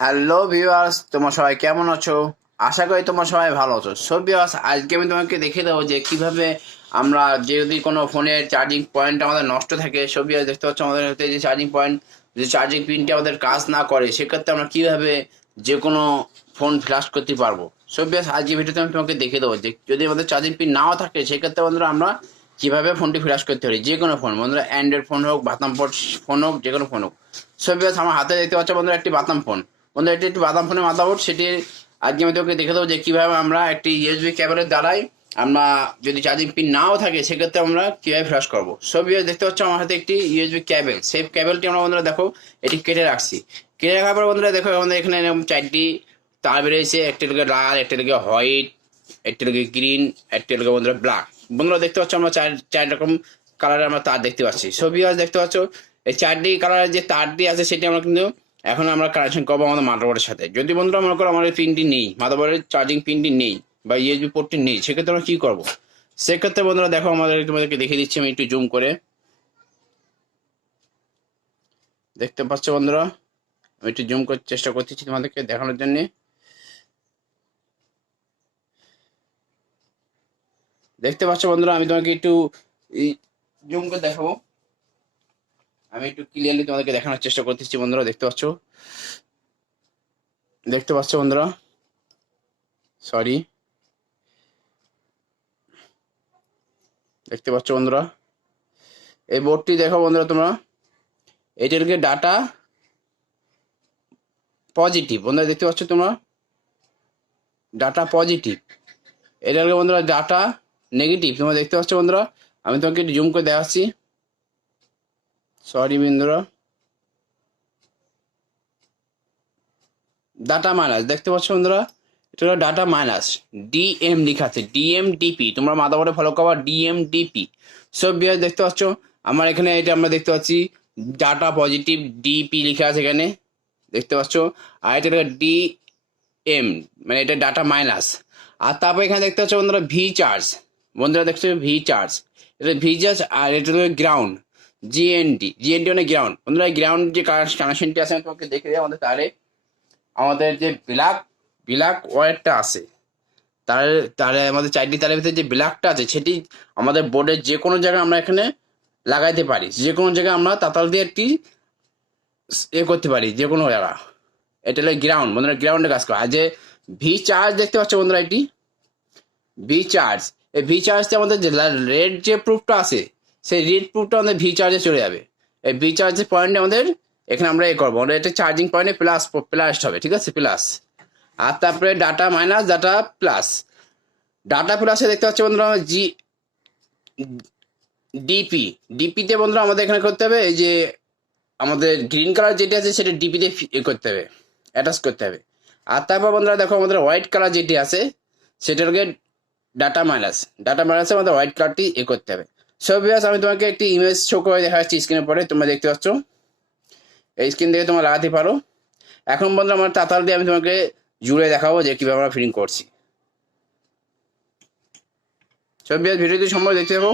Hello viewers, তোমরা সবাই কেমন আছো? আশা করি তোমরা সবাই ভালো আছো। সো ভিউয়ার্স, আজকে আমি তোমাকে দেখিয়ে দেবো যে কিভাবে আমরা যদি কোনো ফোনের চার্জিং পয়েন্ট আমাদের নষ্ট থাকে। সো ভিউয়ার্স, দেখতে পাচ্ছ আমাদের হাতে যে চার্জিং পয়েন্ট, যে চার্জিং পিনটি আমাদের কাজ না করে, সেক্ষেত্রে আমরা কিভাবে যে কোনো ফোন ফ্ল্যাশ করতে পারবো। সো ভিউয়ার্স, আজকে ভিডিওতে আমি তোমাকে দেখিয়ে দেবো যে যদি আমাদের চার্জিং পিন নাও থাকে, সেক্ষেত্রে বন্ধুরা আমরা কিভাবে ফোনটি ফ্ল্যাশ করতে পারি। যে কোনো ফোন বন্ধুরা, অ্যান্ড্রয়েড ফোন হোক, বাতাম ফোন হোক, যে কোনো ফোন হোক। সো ভিউয়ার্স, আমার হাতে দেখতে পাচ্ছ বন্ধুরা একটি বাতাম ফোন। বন্ধুরা, এটি একটি বাদাম ফোনের মাদারবোর্ড। সেটির আজকে আমি তোকে দেখে দেবো যে কিভাবে আমরা একটি ইউএসবি কেবলের দ্বারাই আমরা যদি চার্জিং পিন নাও থাকে, সেক্ষেত্রে আমরা কিভাবে ফ্ল্যাশ করবো। সব দেখতে পাচ্ছ আমার হাতে একটি ইউএসবি কেবল। সেই কেবলটি আমরা বন্ধুরা দেখো এটি কেটে রাখছি। কেটে রাখার পর বন্ধুরা দেখো আমাদের এখানে এরকম 4টি তার বেরিয়েছে। একটি লোকে লাল, একটি লোকে হোয়াইট, একটি লোকে গ্রিন, একটি লোকে বন্ধুরা ব্ল্যাক। বন্ধুরা দেখতে পাচ্ছ আমরা চার রকম কালারের আমরা তার দেখতে পাচ্ছি। ছবি দেখতে পাচ্ছ এই 4টি কালারের যে তারটি আছে সেটি আমরা কিন্তু এখন আমরা কানেকশন করবো আমাদের মাদারবোর্ডের সাথে। যদি বন্ধুরা মনে করো আমাদের পিনটি নেই, মাদারবোর্ডের চার্জিং পিনটি নেই বা ইউএসবি পোর্টটি নেই, সেক্ষেত্রে আমরা কি করবো? সেক্ষেত্রে বন্ধুরা দেখো তোমাদেরকে দেখিয়ে দিচ্ছি আমি একটু জুম করে। দেখতে পাচ্ছ বন্ধুরা, আমি একটু জুম করে চেষ্টা করতেছি তোমাদেরকে দেখানোর জন্য। দেখতে পাচ্ছ বন্ধুরা, আমি তোমাকে একটু জুম করে দেখাবো। আমি একটু ক্লিয়ারলি তোমাদেরকে দেখানোর চেষ্টা করতেছি বন্ধুরা। দেখতে পাচ্ছ বন্ধুরা, সরি, দেখতে পাচ্ছ বন্ধুরা এই বোর্ডটি দেখো বন্ধুরা তোমরা। এটাকে ডাটা পজিটিভ বন্ধুরা, দেখতে পাচ্ছ তোমরা, ডাটা পজিটিভ। এটাকে বন্ধুরা ডাটা নেগেটিভ তোমরা দেখতে পাচ্ছ বন্ধুরা। আমি তোমাকে একটু জুম করে দেখাচ্ছি, সরি বন্ধুরা। ডাটা মাইনাস দেখতে পাচ্ছ বন্ধুরা, এটা হলো ডাটা মাইনাস। ডিএম লেখা আছে, ডিএমডিপি। তোমরা মাদারবোর্ডে ফলো করবা ডিএমডিপি। সব বিয়ার দেখতে পাচ্ছ আমার এখানে, এটা আমরা দেখতে পাচ্ছি ডাটা পজিটিভ ডিপি লেখা আছে এখানে, দেখতে পাচ্ছ। আর এটা ডিএম মানে এটা ডাটা মাইনাস। আর তারপর এখানে দেখতে পাচ্ছ বন্ধুরা ভি চার্জ। বন্ধুরা দেখছো ভি চার্জ, এটা ভি চার্জ। আর এটা হলো গ্রাউন্ড, জিএনডি মানে গ্রাউন্ড। বন্ধুরা গ্রাউন্ড যে কানেকশনটি আছে আমি তোমাকে দেখে দিই। আমাদের তারে আমাদের যে ব্ল্যাক ওয়্যারটা আছে, তারে আমাদের 4টি তারের ভিতরে যে ব্ল্যাকটা আছে, সেটি আমাদের বোর্ডের যে কোনো জায়গায় আমরা এখানে লাগাইতে পারি। যে কোনো জায়গায় আমরা তাতাল দিয়ে একটি করতে পারি, যে কোনো জায়গা। এটা হলো গ্রাউন্ড বন্ধুরা, গ্রাউন্ডে কাজ করে। আর যে ভি চার্জ দেখতে পাচ্ছ বন্ধুরা, এটি ভি চার্জ। এই ভি চার্জটা আমাদের যে রেড যে প্রুফটা আছে, সেই রেড প্রুফটা আমাদের ভি চার্জে চলে যাবে। এই ভি চার্জের পয়েন্টে আমাদের এখানে আমরা করবো, আমরা এটা চার্জিং পয়েন্টে প্লাস হবে, ঠিক আছে, প্লাস। আর তারপরে data minus, data plus. Data প্লাসে দেখতে পাচ্ছি বন্ধুরা ডিপিতে বন্ধুরা আমাদের এখানে করতে হবে এই যে আমাদের গ্রিন কালার যেটি আছে সেটা ডিপিতে করতে হবে, অ্যাটাচ করতে হবে। আর তারপর বন্ধুরা দেখো আমাদের হোয়াইট কালার যেটি আছে সেটাকে ডাটা মাইনাসে আমাদের হোয়াইট কালারটি করতে হবে। সব ভিউয়ার্স, আমি তোমাকে একটি ইমেজ শো করে দেখা যাচ্ছে স্ক্রিনের পরে, তোমরা দেখতে পাচ্ছ। এই স্ক্রিন থেকে তোমরা লাগাতে পারো। এখন বন্ধুরা আমার তাতাল দিয়ে আমি তোমাকে জুড়ে দেখাবো যে কিভাবে আমরা ফিটিং করছি। সব ভিউয়ার্স, ভিডিওটি সম্পূর্ণ দেখতে থাকো।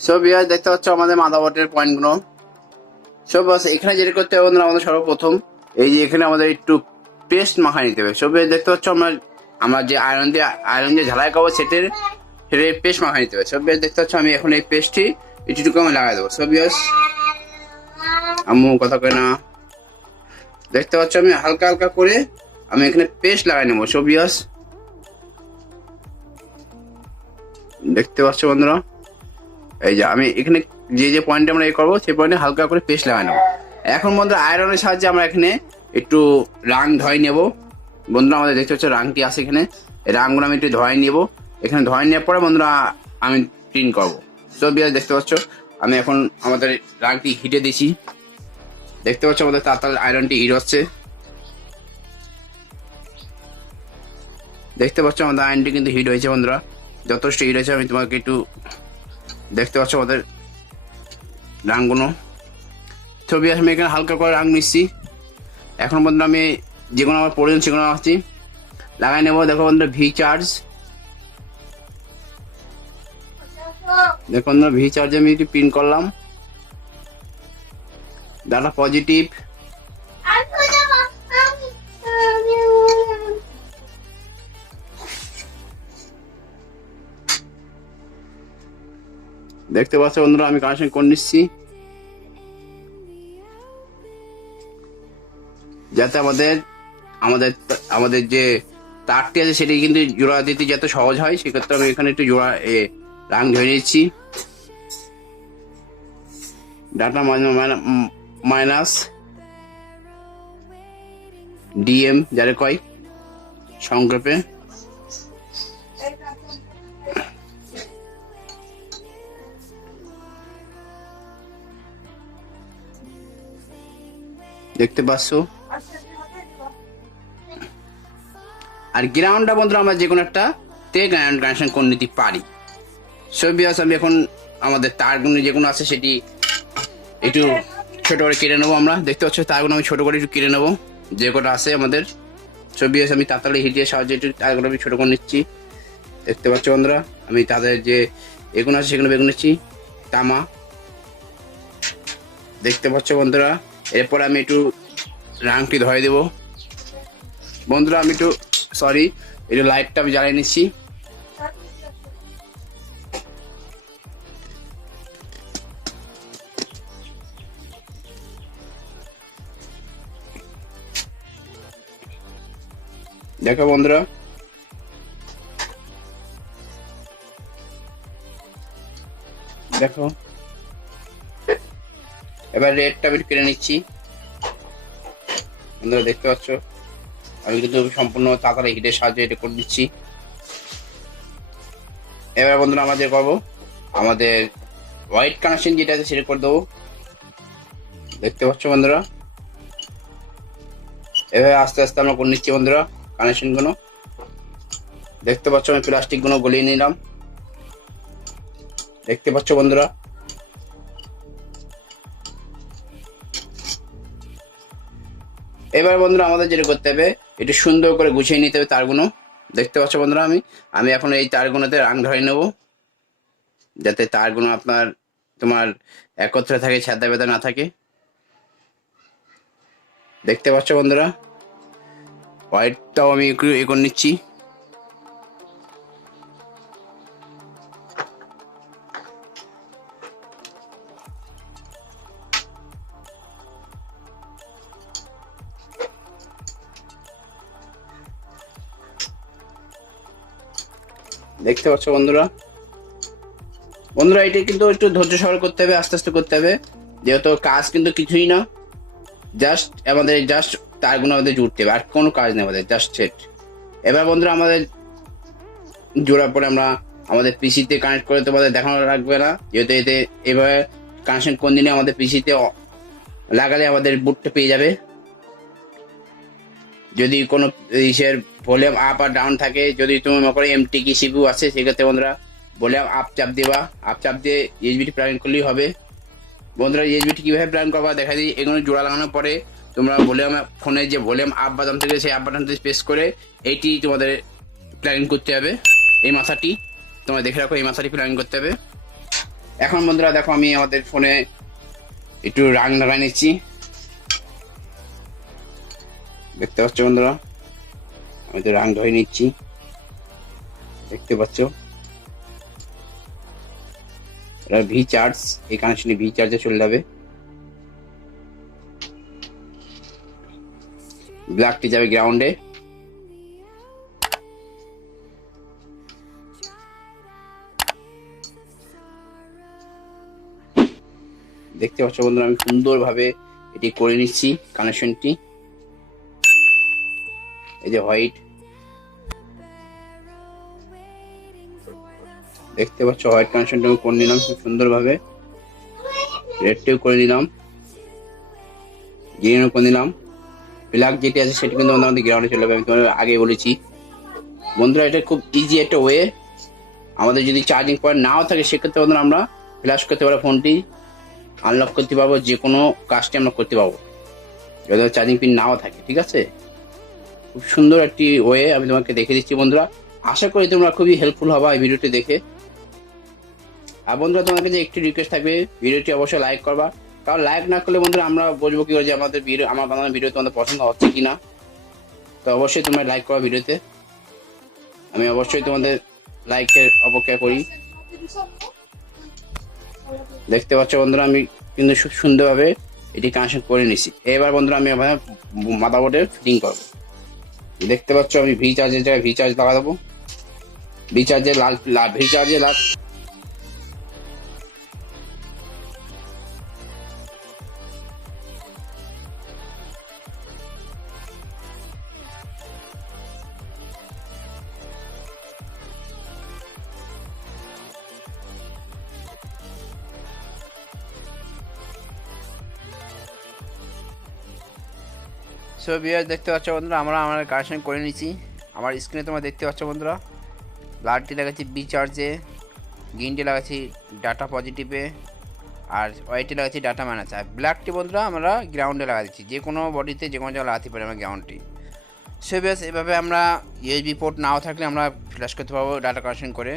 সব ভিউয়ার্স দেখতে পাচ্ছ আমাদের মাদারবোর্ডের পয়েন্টগুলো। সব এখানে যেটা করতে হবে বন্ধুরা, আমাদের সর্বপ্রথম এই যে এখানে আমাদের একটু পেস্ট মাখায় নিতে হবে। সব দেখতে পাচ্ছ আমরা যে আয়রন দিয়ে ঝালাই করবো সেটার পেস্ট মাখায় নিতে হবে। সব দেখতে পাচ্ছ আমি এখন এই পেস্টটি একটুটুকু আমি লাগাই দেবো। সব আম্মু কথা কয় না, দেখতে পাচ্ছ আমি হালকা হালকা করে আমি এখানে পেস্ট লাগাই নেবো। সব দেখতে পাচ্ছ বন্ধুরা, এই যে আমি এখানে যে পয়েন্টে আমরা করবো সেই পয়েন্টে হালকা করে পেস্ট লাগাই নেবো। এখন বন্ধুরা আয়রনের সাহায্যে আমরা এখানে একটু রাং ধয় নেব। বন্ধুরা আমাদের দেখতে পাচ্ছ রাংটি আছে এখানে, এই রাংগুলো আমি একটু ধয় নেবো। এখানে ধয় নেওয়ার পরে বন্ধুরা আমি প্রিন্ট করবো। সব দেখতে পাচ্ছ আমি এখন আমাদের রাংটি হিটে দিছি। দেখতে পাচ্ছ আমাদের তাড়াতাড়ি আয়রনটি হিট হচ্ছে। দেখতে পাচ্ছ আমাদের আয়রনটি কিন্তু হিট হয়েছে বন্ধুরা, যথেষ্ট হিট হয়েছে। আমি তোমাকে একটু দেখতে পাচ্ছ আমাদের রাংগুলো। ছবি আমি এখানে হালকা করে রাং নিচ্ছি। এখন বন্ধুরা আমি যেগুলো আমার প্রয়োজন সেগুলো আসছি লাগাই নেবো। দেখো বন্ধুরা ভি চার্জ, দেখো বন্ধুরা ভি চার্জে আমি একটু পিন করলাম। ডাটা পজিটিভ, দেখতে পাচ্ছ বন্ধুরা আমি কানেকশন করে নিচ্ছি, যাতে আমাদের আমাদের আমাদের যে তারটি আছে সেটি কিন্তু জোড়া দিতে যাতে সহজ হয়। সেক্ষেত্রে আমি এখানে একটু জোড়া রাং ধরে নিচ্ছি। ডাটা মাইনাস ডিএম যারে কয় সংক্ষেপে। দেখতে পাচ্ছ। আর গ্রাউন্ডটা বন্ধুরা আমরা যে কোনো একটা তে গ্রাউন্ড কানেকশন করে নিতে পারি। আমি এখন আমাদের তারগুলো যেগুলো আছে সেটি একটু ছোট করে কেটে নেবো। আমরা দেখতে পাচ্ছ তারগুলো আমি ছোট করে একটু কেটে নেবো, যে কটা আছে আমাদের। আমি তাড়াতাড়ি হিটের সাহায্যে একটু তারগুলো আমি ছোট করে নিচ্ছি। দেখতে পাচ্ছ বন্ধুরা আমি তাদের যে এগুলো আছে সেগুলো বেগুন নিচ্ছি তামা। দেখতে পাচ্ছ বন্ধুরা, এরপর আমি একটু রাংটি ধরে দেবো। বন্ধুরা আমি একটু একটু লাইটটা আমি জ্বালিয়ে নিচ্ছি। দেখো বন্ধুরা, দেখো এবার রেডটা আমি কেটে নিচ্ছি। বন্ধুরা দেখতে পাচ্ছ আমি কিন্তু সম্পূর্ণ তাড়াতাড়ি হিটের সাহায্যে এটা করে দিচ্ছি। এবার বন্ধুরা আমরা যে করবো আমাদের হোয়াইট কানেকশন যেটা আছে সেটা করে দেবো। দেখতে পাচ্ছ বন্ধুরা, এভাবে আস্তে আস্তে আমরা করে নিচ্ছি বন্ধুরা কানেকশন গুলো। দেখতে পাচ্ছ আমি প্লাস্টিক গুলো গলিয়ে নিলাম। দেখতে পাচ্ছ বন্ধুরা, এবার বন্ধুরা আমাদের যেটা করতে হবে একটু সুন্দর করে গুছিয়ে নিতে হবে তারগুলো। দেখতে পাচ্ছ বন্ধুরা আমি এখন এই তারগুলোতে রাং ধরে নেব, যাতে তারগুলো তোমার একত্রে থাকে, ছাদা বেদা না থাকে। দেখতে পাচ্ছ বন্ধুরা হোয়াইটটাও আমি একটু করে নিচ্ছি। দেখতে পাচ্ছ বন্ধুরা, এটা কিন্তু একটু ধৈর্য সহকারে করতে হবে, আস্তে আস্তে করতে হবে, যেহেতু কাজ কিন্তু কিছুই না, জাস্ট তারগুলো আমাদের জুড়তে হবে, আর কোনো কাজ নেই আমাদের, জাস্ট সেট। এবার বন্ধুরা আমাদের জোড়ার পরে আমরা আমাদের পিসিতে কানেক্ট করে তোমাদের দেখানো লাগবে না, যেহেতু এতে এবার কানেকশন কোন দিনে আমাদের পিসিতে লাগালে আমাদের বুটটা পেয়ে যাবে। যদি কোনো ইসের ভলিউম আপ আর ডাউন থাকে, যদি তুমি মনে করো এমটি কি সিপিইউ আছে, সেক্ষেত্রে বন্ধুরা ভলিউম আপ চাপ দেবা, আপ চাপ দিয়ে ইউএসবিটি প্লাগ ইন করলেই হবে। বন্ধুরা ইউএসবিটি কীভাবে প্লাগ ইন করবা দেখা দিই। এগুলো জোড়া লাগানোর পরে তোমরা ভলিউম ফোনের যে ভলিউম আপ বাটন থেকে সেই আপ বাটনটি প্রেস করে এইটি তোমাদের প্লাগ ইন করতে হবে। এই মাথাটি তোমরা দেখে রাখো, এই মাথাটি প্লাগ ইন করতে হবে। এখন বন্ধুরা দেখো আমি আমাদের ফোনে একটু রাং লাগাই নিচ্ছি। দেখতে পাচ্ছ বন্ধুরা আমি তো রাং ধরে নিচ্ছি। দেখতে পাচ্ছ এটা ভি চার্জ, এই কানেকশনে ভি চার্জে চলে যাবে। ব্ল্যাকটি যাবে গ্রাউন্ডে। দেখতে পাচ্ছ বন্ধুরা আমি সুন্দরভাবে এটি করে নিচ্ছি কানেকশনটি। এই যে হোয়াইট, দেখতে পাচ্ছ হোয়াইট কানেকশনটা আমি করে নিলাম খুব সুন্দরভাবে। রেডটিও করে নিলাম, গ্রিনও করে নিলাম। ব্ল্যাক যেটি আছে সেটি কিন্তু আমাদের গ্রাউন্ডে চলে যাবে, আমি তোমাদের আগে বলেছি। বন্ধুরা এটা খুব ইজি একটা ওয়ে। আমাদের যদি চার্জিং পয়েন্ট নাও থাকে সেক্ষেত্রে বন্ধুরা আমরা ফ্ল্যাশ করতে পারবো, ফোনটি আনলক করতে পারবো, যে কোনো কাজটি আমরা করতে পারবো যদি চার্জিং পিন নাও থাকে, ঠিক আছে। খুব সুন্দর একটি ওয়ে আমি তোমাকে দেখে দিচ্ছি বন্ধুরা। আশা করি তোমরা খুবই হেল্পফুল হবা এই ভিডিওটি দেখে। আর বন্ধুরা তোমার কাছে একটি রিকোয়েস্ট থাকবে, ভিডিওটি অবশ্যই লাইক করবা, কারণ লাইক না করলে বন্ধুরা আমরা বুঝবো কি করে যে আমাদের ভিডিও, আমার বানানো ভিডিও তোমাদের পছন্দ হচ্ছে কিনা। তো অবশ্যই তোমরা লাইক করো ভিডিওতে, আমি অবশ্যই তোমাদের লাইকের অপেক্ষা করি। দেখতে পাচ্ছ বন্ধুরা আমি কিন্তু খুব সুন্দরভাবে এটি কানেকশন করে নিছি। এবার বন্ধুরা আমি আমার মাদারবোর্ডের ফিটিং করবো। দেখতে পাচ্ছ আমি ভি চার্জের জায়গায় ভি চার্জ লাগা দেবো, ভি চার্জে লাল ভি চার্জে লাল। সো ভিউয়ার্স দেখতে পাচ্ছ বন্ধুরা আমরা কানেকশন করে নিয়েছি। আমার স্ক্রিনে তোমরা দেখতে পাচ্ছ বন্ধুরা, লালটি লাগাচ্ছি বি চার্জে, গ্রিনটি লাগাচ্ছি ডাটা পজিটিভে, আর হোয়াইটটি লাগাচ্ছি ডাটা মাইনাসে, আর ব্ল্যাকটি বন্ধুরা আমরা গ্রাউন্ডে লাগা দিচ্ছি। যে কোনো বডিতে যে কোনো জায়গায় লাগাতে পারি আমরা গ্রাউন্ডটি। সো ভিউয়ার্স এভাবে আমরা ইউএসবি পোর্ট নাও থাকলে আমরা ফ্ল্যাশ করতে পারবো ডাটা কানেকশন করে।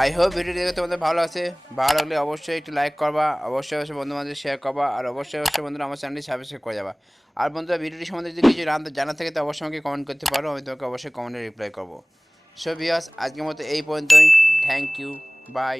আই হোপ ভিডিওটি দেখে তোমাদের ভালো আছে। ভালো লাগলে অবশ্যই একটু লাইক করবা, অবশ্যই বন্ধু বান্ধব শেয়ার করবা, আর অবশ্যই বন্ধুরা আমার চ্যানেলটি সাবস্ক্রাইব করে যাবা। আর বন্ধুরা ভিডিওটি সম্বন্ধে যদি কিছু জানা থাকে তো অবশ্যই আমাকে কমেন্ট করতে পারো, আমি তোমাকে অবশ্যই কমেন্টে রিপ্লাই করবো। সো ভিউয়ার্স আজকের মতো এই পর্যন্তই। Thank you, by.